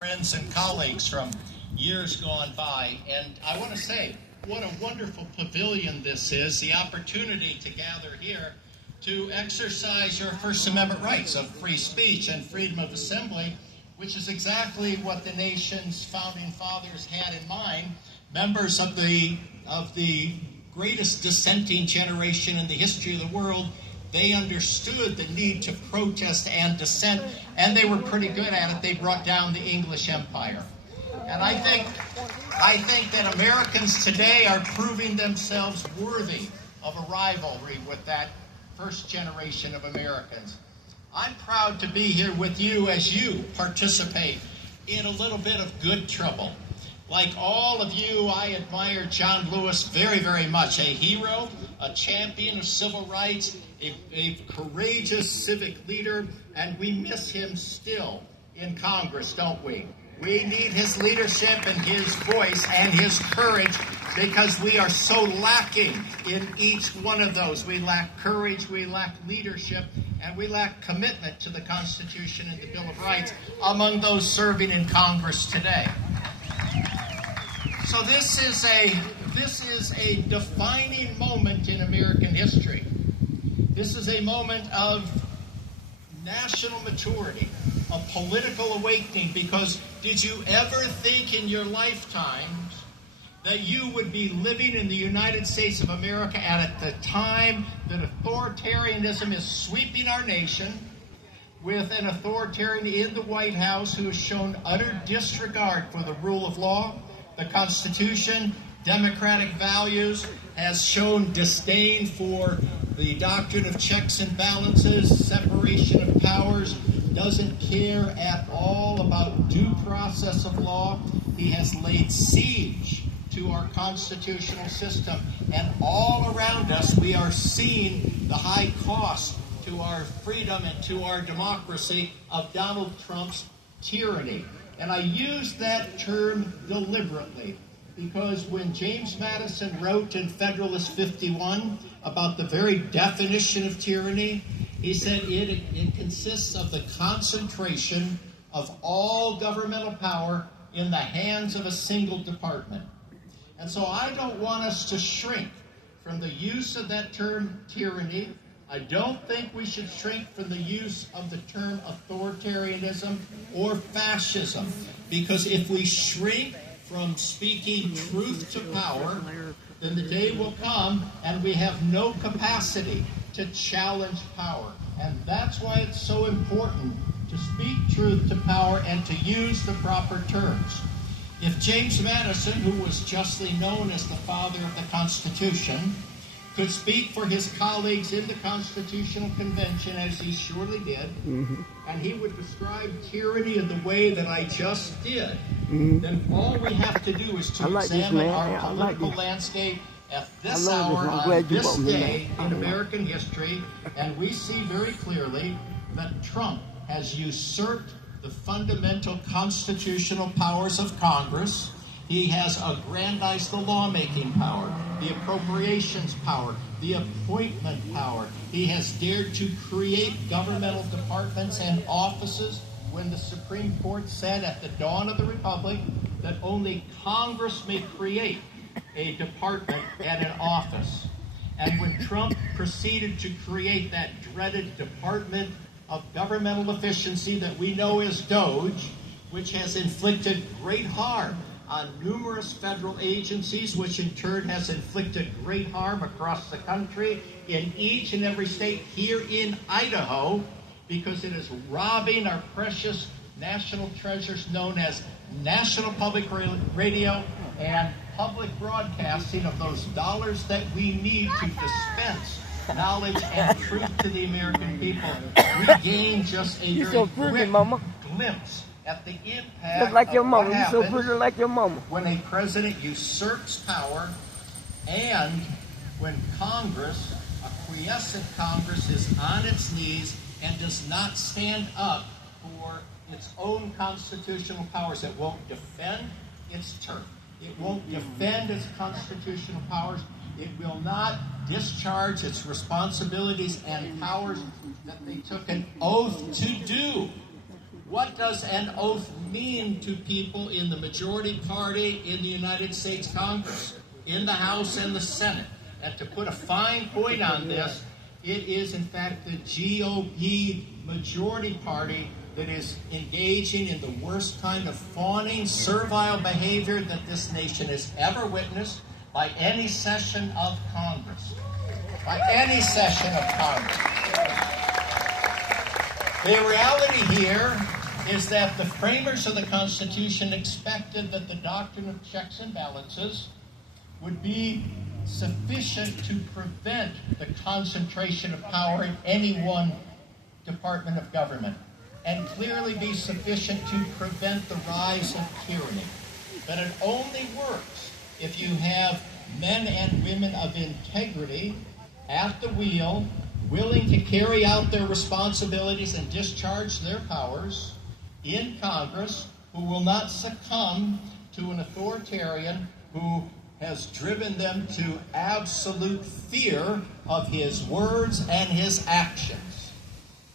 Friends and colleagues from years gone by, and I want to say what a wonderful pavilion this is, the opportunity to gather here to exercise your First Amendment rights of free speech and freedom of assembly, which is exactly what the nation's founding fathers had in mind. Members of the greatest dissenting generation in the history of the world, they understood the need to protest and dissent, and they were pretty good at it. They brought down the English Empire. And I think that Americans today are proving themselves worthy of a rivalry with that first generation of Americans. I'm proud to be here with you as you participate in a little bit of good trouble. Like all of you, I admire John Lewis very, very much. A hero, a champion of civil rights, a courageous civic leader, and we miss him still in Congress, don't we? We need his leadership and his voice and his courage because we are so lacking in each one of those. We lack courage, we lack leadership, and we lack commitment to the Constitution and the Bill of Rights among those serving in Congress today. So this is a defining moment in American history. This is a moment of national maturity, of political awakening, because did you ever think in your lifetimes that you would be living in the United States of America at the time that authoritarianism is sweeping our nation, with an authoritarian in the White House who has shown utter disregard for the rule of law, the Constitution, democratic values, has shown disdain for the doctrine of checks and balances, separation of powers, doesn't care at all about due process of law. He has laid siege to our constitutional system. And all around us, we are seeing the high cost to our freedom and to our democracy of Donald Trump's tyranny. And I use that term deliberately because when James Madison wrote in Federalist 51 about the very definition of tyranny, he said it consists of the concentration of all governmental power in the hands of a single department. And so I don't want us to shrink from the use of that term tyranny. I don't think we should shrink from the use of the term authoritarianism or fascism, because if we shrink from speaking truth to power, then the day will come and we have no capacity to challenge power. And that's why it's so important to speak truth to power and to use the proper terms. If James Madison, who was justly known as the father of the Constitution, could speak for his colleagues in the Constitutional Convention, as he surely did, and he would describe tyranny in the way that I just did, then all we have to do is to examine our political landscape at this hour, on this day in American history, and we see very clearly that Trump has usurped the fundamental constitutional powers of Congress. He has aggrandized the lawmaking power, the appropriations power, the appointment power. He has dared to create governmental departments and offices when the Supreme Court said at the dawn of the Republic that only Congress may create a department and an office. And when Trump proceeded to create that dreaded Department of Governmental Efficiency that we know as DOGE, which has inflicted great harm on numerous federal agencies, which in turn has inflicted great harm across the country, in each and every state, here in Idaho, because it is robbing our precious national treasures known as National Public Radio and public broadcasting of those dollars that we need to dispense knowledge and truth to the American people. We gain just a very quick glimpse at the impact Look like your mama. what You're so happens pretty like your mama. when a president usurps power and when Congress, a quiescent Congress, is on its knees and does not stand up for its own constitutional powers. It won't defend its turf. It won't defend its constitutional powers. It will not discharge its responsibilities and powers that they took an oath to do What does an oath mean to people in the majority party in the United States Congress, in the House and the Senate? And to put a fine point on this, it is in fact the GOP majority party that is engaging in the worst kind of fawning, servile behavior that this nation has ever witnessed by any session of Congress. By any session of Congress. The reality here is that the framers of the Constitution expected that the doctrine of checks and balances would be sufficient to prevent the concentration of power in any one department of government, and clearly be sufficient to prevent the rise of tyranny. But it only works if you have men and women of integrity at the wheel, willing to carry out their responsibilities and discharge their powers in Congress, who will not succumb to an authoritarian who has driven them to absolute fear of his words and his actions.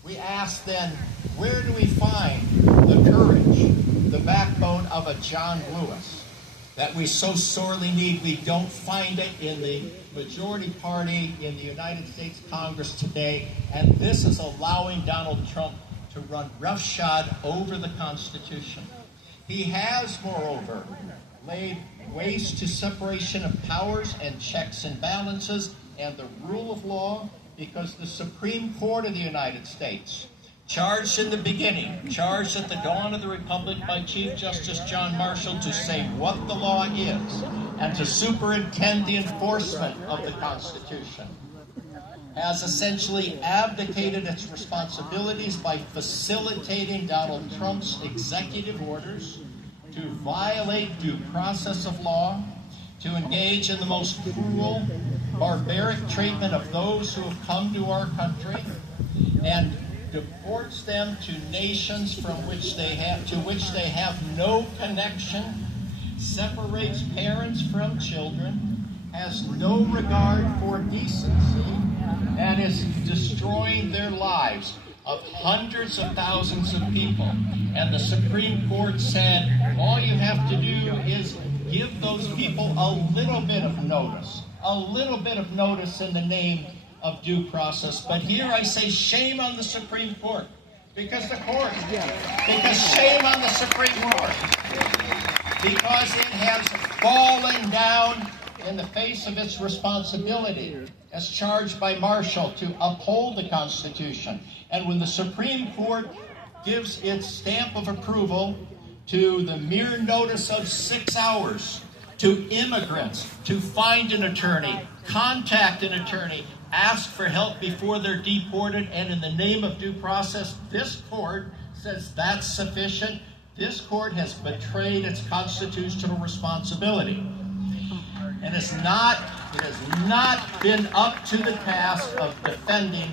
We ask then, where do we find the courage, the backbone of a John Lewis that we so sorely need? We don't find it in the majority party in the United States Congress today, and this is allowing Donald Trump to run roughshod over the Constitution. He has, moreover, laid waste to separation of powers and checks and balances and the rule of law, because the Supreme Court of the United States, charged in the beginning, charged at the dawn of the Republic by Chief Justice John Marshall to say what the law is and to superintend the enforcement of the Constitution, has essentially abdicated its responsibilities by facilitating Donald Trump's executive orders to violate due process of law, to engage in the most cruel, barbaric treatment of those who have come to our country, and deports them to nations to which they have no connection, separates parents from children, has no regard for decency, and is destroying their lives of hundreds of thousands of people. And the Supreme Court said, all you have to do is give those people a little bit of notice in the name of due process. But here I say shame on the Supreme Court, because shame on the Supreme Court, because it has fallen down in the face of its responsibility as charged by Marshall to uphold the Constitution. And when the Supreme Court gives its stamp of approval to the mere notice of 6 hours to immigrants to find an attorney, contact an attorney, ask for help before they're deported, and in the name of due process, this court says that's sufficient. This court has betrayed its constitutional responsibility. And it has not been up to the task of defending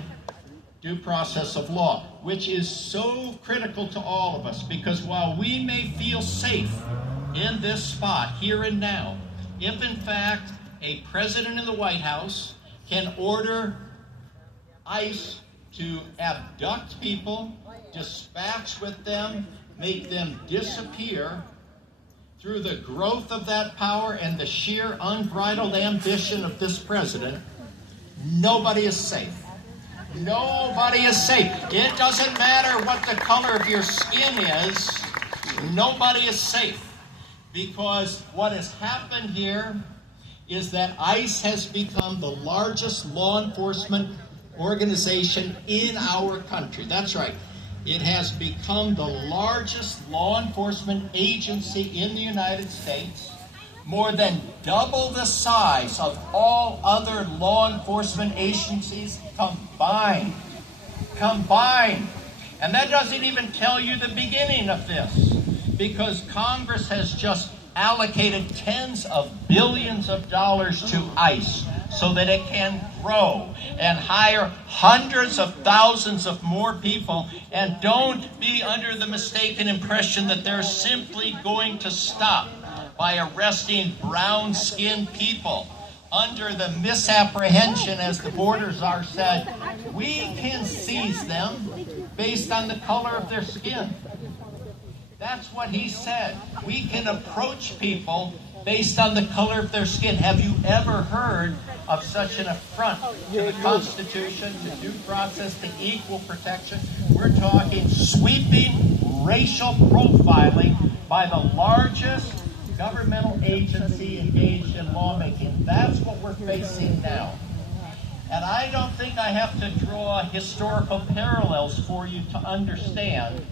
due process of law, which is so critical to all of us, because while we may feel safe in this spot, here and now, if in fact a president in the White House can order ICE to abduct people, dispatch with them, make them disappear, through the growth of that power and the sheer unbridled ambition of this president, nobody is safe. Nobody is safe. It doesn't matter what the color of your skin is. Nobody is safe. Because what has happened here is that ICE has become the largest law enforcement organization in our country. That's right. It has become the largest law enforcement agency in the United States, more than double the size of all other law enforcement agencies combined. And that doesn't even tell you the beginning of this, because Congress has just allocated tens of billions of dollars to ICE so that it can grow and hire hundreds of thousands of more people. And don't be under the mistaken impression that they're simply going to stop by arresting brown-skinned people under the misapprehension, as the border czar said, we can seize them based on the color of their skin. That's what he said. We can approach people based on the color of their skin. Have you ever heard of such an affront to the Constitution, to due process, to equal protection? We're talking sweeping racial profiling by the largest governmental agency engaged in lawmaking. That's what we're facing now. And I don't think I have to draw historical parallels for you to understand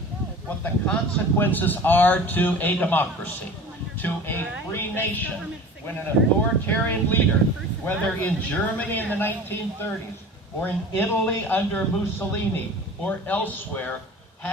what the consequences are to a democracy, to a free nation, when an authoritarian leader, whether in Germany in the 1930s or in Italy under Mussolini or elsewhere,